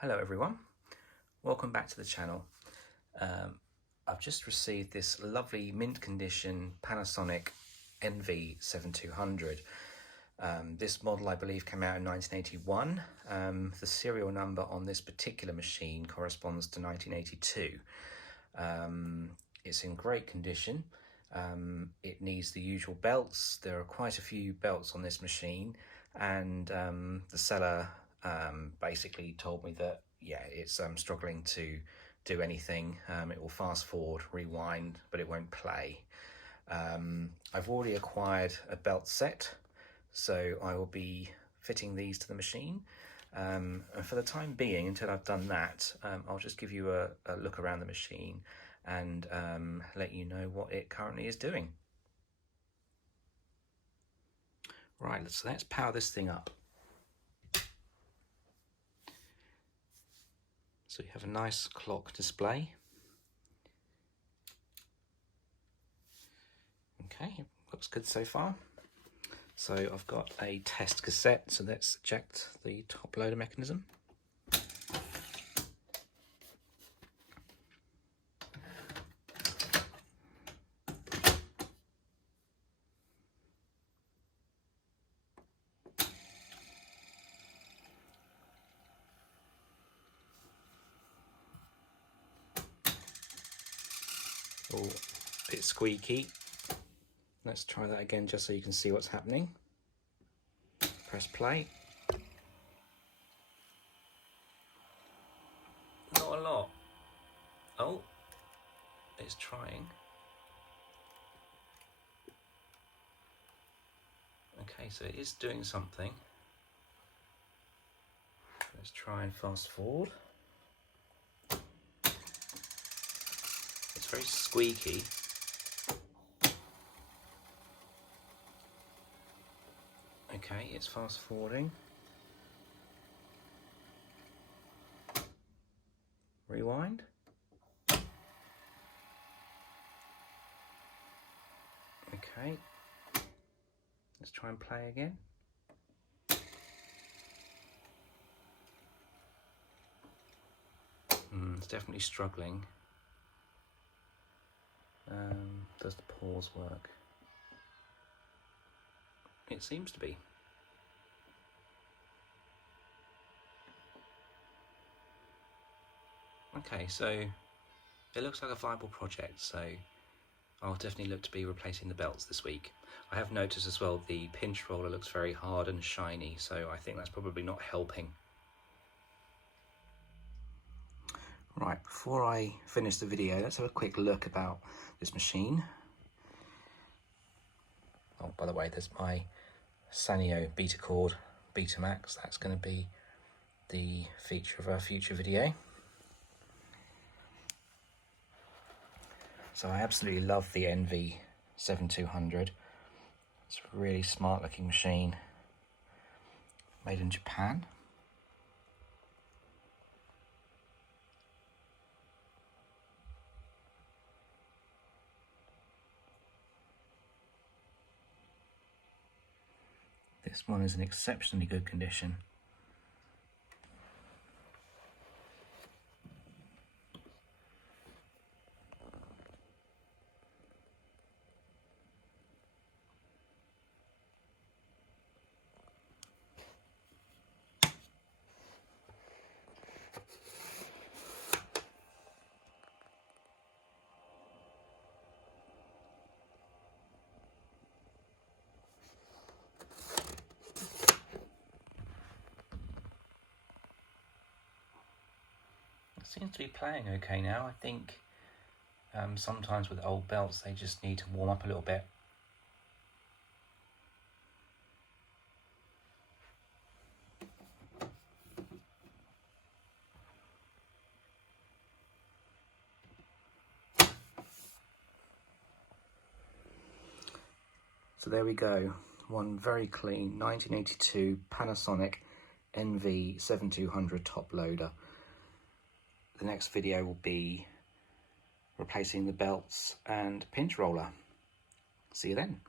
Hello everyone, welcome back to the channel. I've just received this lovely mint condition Panasonic NV-7200. This model I believe came out in 1981. The serial number on this particular machine corresponds to 1982. It's in great condition. It needs the usual belts. There are quite a few belts on this machine, and the seller basically told me that it's struggling to do anything. It will fast forward, rewind, but it won't play. I've already acquired a belt set, so I will be fitting these to the machine, and for the time being, until I've done that, I'll just give you a look around the machine and let you know what it currently is doing. Right, so let's power this thing up. So you have a nice clock display. Okay, looks good so far. So I've got a test cassette, so let's eject the top loader mechanism. Oh, a bit squeaky. Let's try that again just so you can see what's happening. Press play. Not a lot. Oh, it's trying. Okay, so it is doing something. Let's try and fast forward. It's very squeaky. Okay, it's fast forwarding. Rewind. Okay, let's try and play again. It's definitely struggling. Does the pause work? It seems to be. Okay, so it looks like a viable project, so I'll definitely look to be replacing the belts this week. I have noticed as well the pinch roller looks very hard and shiny, so I think that's probably not helping. Right, before I finish the video, let's have a quick look about this machine. Oh, by the way, there's my Sanyo Betachord Betamax. That's going to be the feature of our future video. So I absolutely love the NV-7200. It's a really smart looking machine, made in Japan. This one is in exceptionally good condition. Seems to be playing okay now. I think sometimes with old belts they just need to warm up a little bit. So there we go, one very clean 1982 Panasonic NV-7200 top loader. The next video will be replacing the belts and pinch roller. See you then.